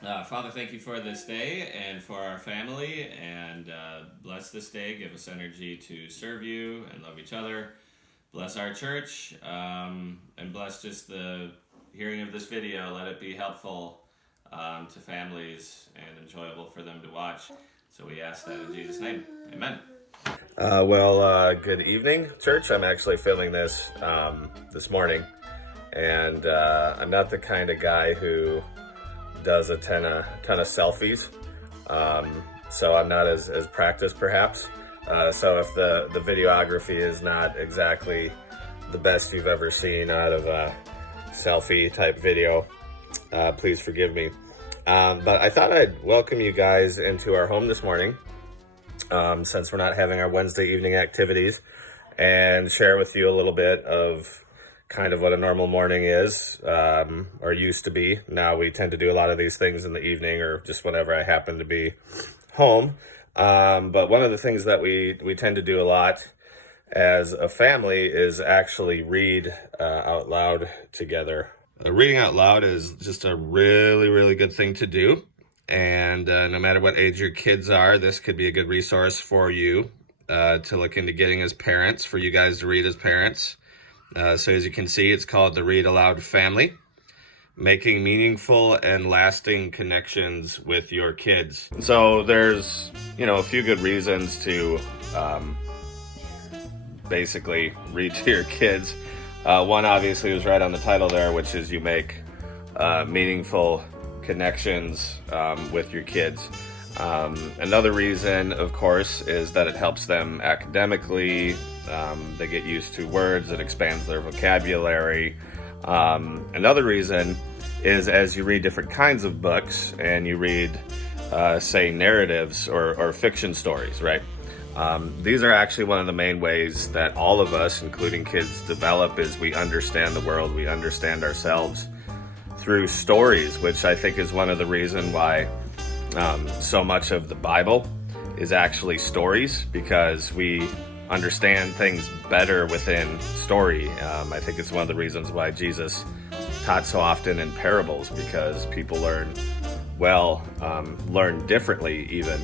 Father, thank you for this day and for our family, and bless this day. Give us energy to serve you and love each other. Bless our church, and bless just the hearing of this video. Let it be helpful to families and enjoyable for them to watch. So we ask that in Jesus' name. Amen. Good evening, church. I'm actually filming this this morning, and I'm not the kind of guy who does a ton of selfies, so I'm not as practiced perhaps. So if the videography is not exactly the best you've ever seen out of a selfie type video, please forgive me. But I thought I'd welcome you guys into our home this morning, since we're not having our Wednesday evening activities, and share with you a little bit of kind of what a normal morning is, or used to be. Now we tend to do a lot of these things in the evening or just whenever I happen to be home. But one of the things that we tend to do a lot as a family is actually read out loud together. Reading out loud is just a really, really good thing to do. And no matter what age your kids are, this could be a good resource for you to look into getting as parents, for you guys to read as parents. So as you can see, it's called the Read-Aloud Family, making meaningful and lasting connections with your kids. So there's, a few good reasons to basically read to your kids. One obviously was right on the title there, which is you make meaningful connections with your kids. Another reason, of course, is that it helps them academically. They get used to words, it expands their vocabulary. Another reason is as you read different kinds of books and you read, say, narratives or fiction stories, right? These are actually one of the main ways that all of us, including kids, develop, is we understand the world, we understand ourselves through stories, which I think is one of the reasons why so much of the Bible is actually stories, because we understand things better within story. I think it's one of the reasons why Jesus taught so often in parables, because people learn differently even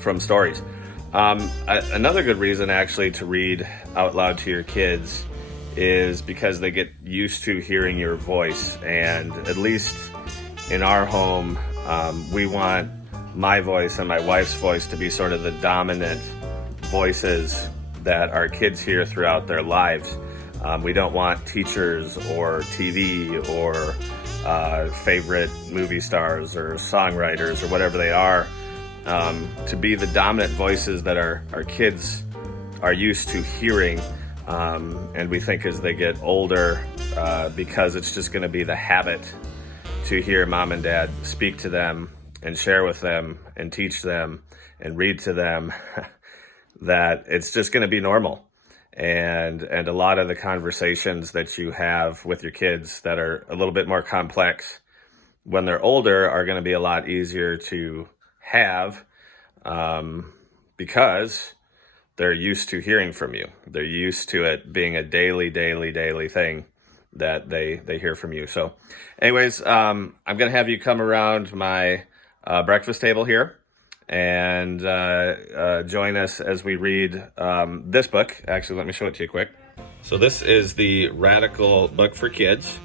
from stories. Another good reason actually to read out loud to your kids is because they get used to hearing your voice. And at least in our home, we want my voice and my wife's voice to be sort of the dominant voices that our kids hear throughout their lives. We don't want teachers or TV or favorite movie stars or songwriters or whatever they are to be the dominant voices that our kids are used to hearing. And we think as they get older, because it's just going to be the habit to hear mom and dad speak to them and share with them and teach them and read to them, that it's just going to be normal. And a lot of the conversations that you have with your kids that are a little bit more complex when they're older are going to be a lot easier to have, because they're used to hearing from you. They're used to it being a daily thing that they hear from you. So anyways, I'm going to have you come around my breakfast table here and join us as we read this book. Actually, let me show it to you quick. So this is the Radical book for kids.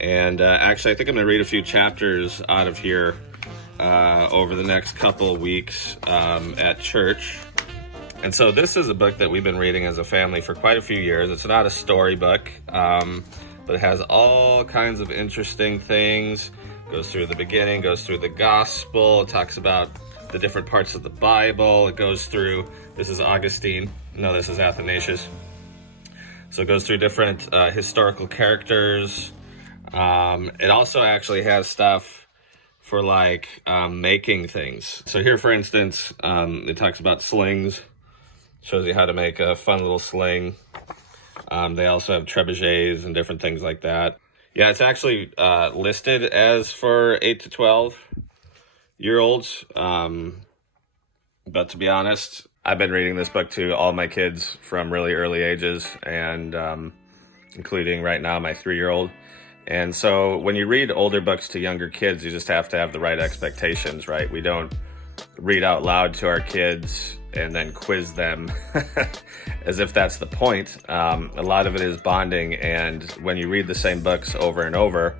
And actually, I think I'm going to read a few chapters out of here over the next couple weeks at church. And so this is a book that we've been reading as a family for quite a few years. It's not a storybook, but it has all kinds of interesting things. Goes through the beginning, goes through the gospel. It talks about the different parts of the Bible. It goes through, this is Augustine. No, this is Athanasius. So it goes through different historical characters. It also actually has stuff for making things. So here, for instance, it talks about slings. Shows you how to make a fun little sling. They also have trebuchets and different things like that. Yeah, it's actually listed as for 8 to 12-year-olds. But to be honest, I've been reading this book to all my kids from really early ages, and including right now my 3-year-old. And so when you read older books to younger kids, you just have to have the right expectations, right? We don't read out loud to our kids and then quiz them as if that's the point. A lot of it is bonding, and when you read the same books over and over,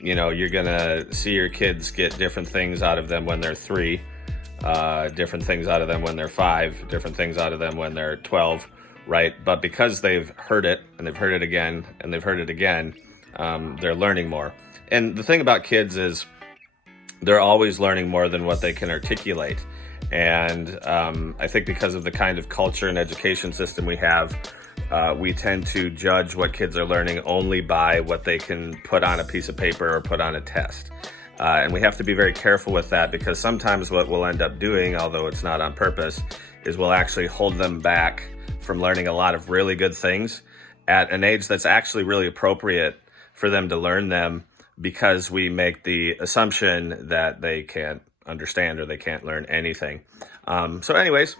you're gonna see your kids get different things out of them when they're 3, different things out of them when they're 5, different things out of them when they're 12, right? But because they've heard it, and they've heard it again, and they've heard it again, they're learning more. And the thing about kids is they're always learning more than what they can articulate. And I think because of the kind of culture and education system we have, we tend to judge what kids are learning only by what they can put on a piece of paper or put on a test. And we have to be very careful with that, because sometimes what we'll end up doing, although it's not on purpose, is we'll actually hold them back from learning a lot of really good things at an age that's actually really appropriate for them to learn them, because we make the assumption that they can't understand or they can't learn anything. So anyways,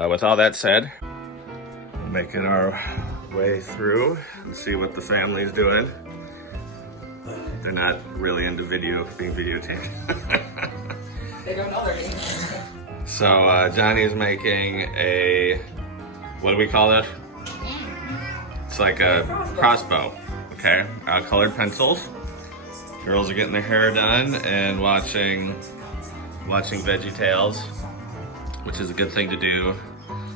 with all that said, making our way through and see what the family's doing. They're not really into being videotaped. They don't know their name. So Johnny's making a, what do we call that? It's like a crossbow. Okay, colored pencils. Girls are getting their hair done and watching Veggie Tales, which is a good thing to do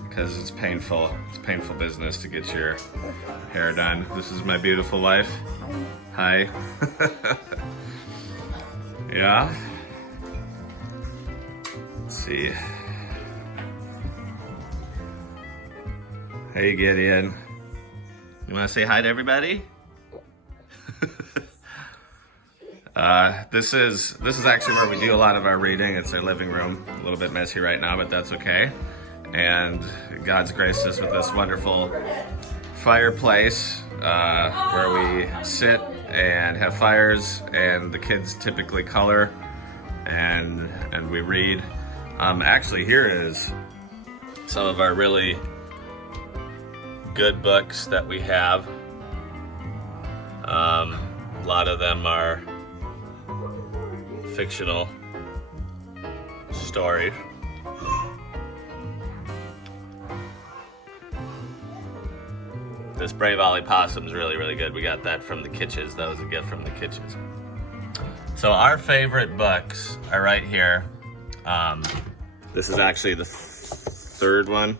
because it's painful. It's painful business to get your hair done. This is my beautiful wife. Hi. Yeah. Let's see. Hey, Gideon. You want to say hi to everybody? This is actually where we do a lot of our reading. It's our living room. A little bit messy right now, but that's okay. And God's graced us with this wonderful fireplace where we sit and have fires, and the kids typically color and we read. Actually, here is some of our really good books that we have. A lot of them are fictional stories. This Brave Ollie Possum's really, really good. We got that from the Kitches. That was a gift from the Kitches. So our favorite books are right here. This is actually the third one.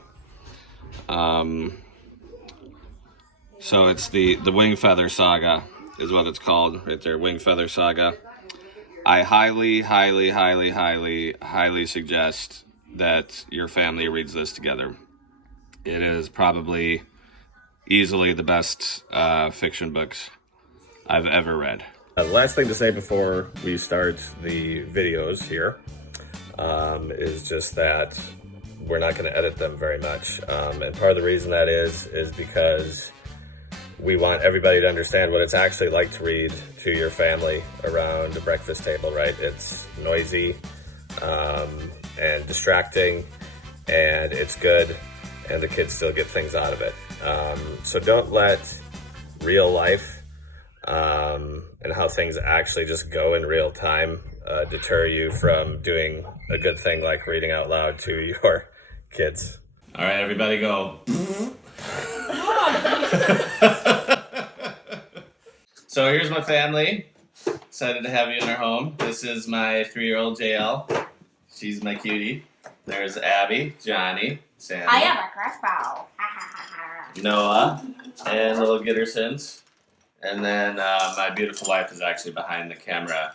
So it's the Wing Feather Saga is what it's called right there, Wing Feather Saga. I highly, highly, highly, highly, highly suggest that your family reads this together. It is probably easily the best fiction books I've ever read. The last thing to say before we start the videos here is just that we're not going to edit them very much. And part of the reason that is because we want everybody to understand what it's actually like to read to your family around a breakfast table, right? It's noisy and distracting, and it's good, and the kids still get things out of it. So don't let real life and how things actually just go in real time deter you from doing a good thing like reading out loud to your kids. All right, everybody go. So here's my family. Excited to have you in our home. This is my 3-year-old JL. She's my cutie. There's Abby, Johnny, Sammy. I have a crossbow. Noah, and little Pedersens. And then my beautiful wife is actually behind the camera.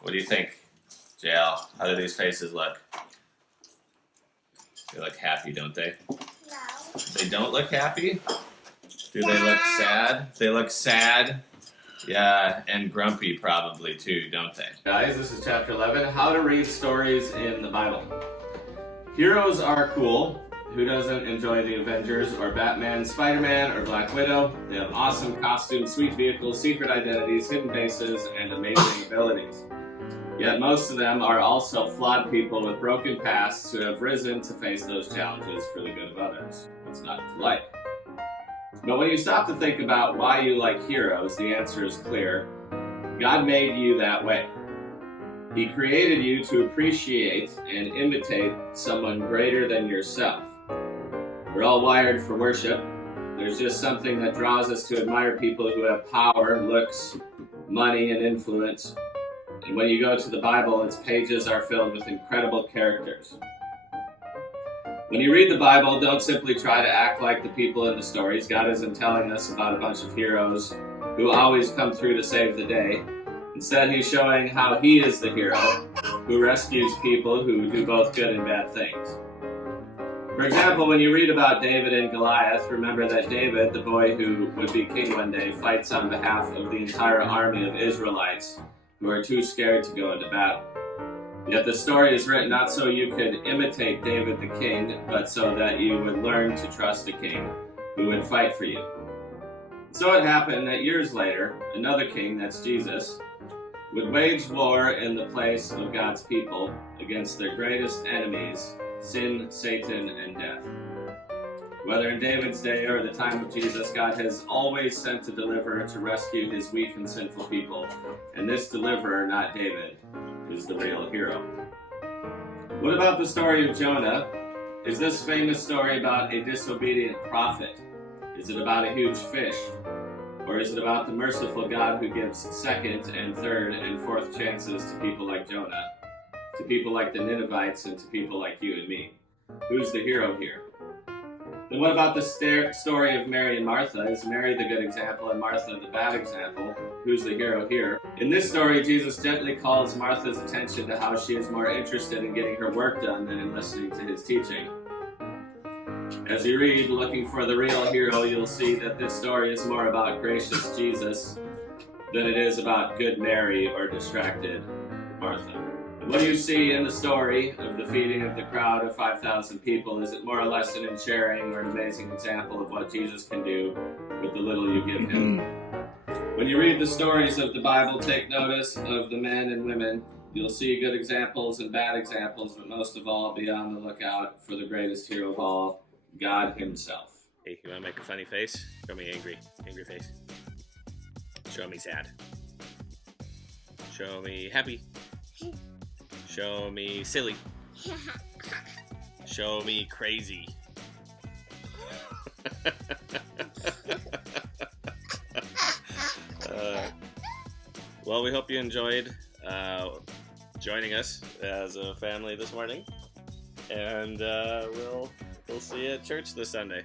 What do you think, JL? How do these faces look? They look happy, don't they? No. They don't look happy? Do they look sad? They look sad. Yeah, and grumpy probably too, don't they? Guys, this is chapter 11, How to Read Stories in the Bible. Heroes are cool. Who doesn't enjoy the Avengers or Batman, Spider-Man, or Black Widow? They have awesome costumes, sweet vehicles, secret identities, hidden bases, and amazing abilities. Yet most of them are also flawed people with broken pasts who have risen to face those challenges for the good of others. What's not to like? But when you stop to think about why you like heroes, the answer is clear. God made you that way. He created you to appreciate and imitate someone greater than yourself. We're all wired for worship. There's just something that draws us to admire people who have power, looks, money, and influence. And when you go to the Bible, its pages are filled with incredible characters. When you read the Bible, don't simply try to act like the people in the stories. God isn't telling us about a bunch of heroes who always come through to save the day. Instead, he's showing how he is the hero who rescues people who do both good and bad things. For example, when you read about David and Goliath, remember that David, the boy who would be king one day, fights on behalf of the entire army of Israelites who are too scared to go into battle. Yet the story is written not so you could imitate David the king, but so that you would learn to trust a king who would fight for you. So it happened that years later, another king, that's Jesus, would wage war in the place of God's people against their greatest enemies, sin, Satan, and death. Whether in David's day or the time of Jesus, God has always sent a deliverer to rescue his weak and sinful people, and this deliverer, not David, is the real hero. What about the story of Jonah? Is this famous story about a disobedient prophet? Is it about a huge fish? Or is it about the merciful God who gives second and third and fourth chances to people like Jonah, to people like the Ninevites, and to people like you and me? Who's the hero here? Then what about the story of Mary and Martha? Is Mary the good example and Martha the bad example? Who's the hero here? In this story, Jesus gently calls Martha's attention to how she is more interested in getting her work done than in listening to his teaching. As you read, looking for the real hero, you'll see that this story is more about gracious Jesus than it is about good Mary or distracted Martha. And what you see in the story of the feeding of the crowd of 5,000 people, is it more a lesson in sharing or an amazing example of what Jesus can do with the little you give him? When you read the stories of the Bible, take notice of the men and women. You'll see good examples and bad examples, but most of all, be on the lookout for the greatest hero of all, God himself. Hey, you want to make a funny face? Show me angry face. Show me sad. Show me happy. Show me silly. Show me crazy. Well, we hope you enjoyed joining us as a family this morning, and we'll see you at church this Sunday.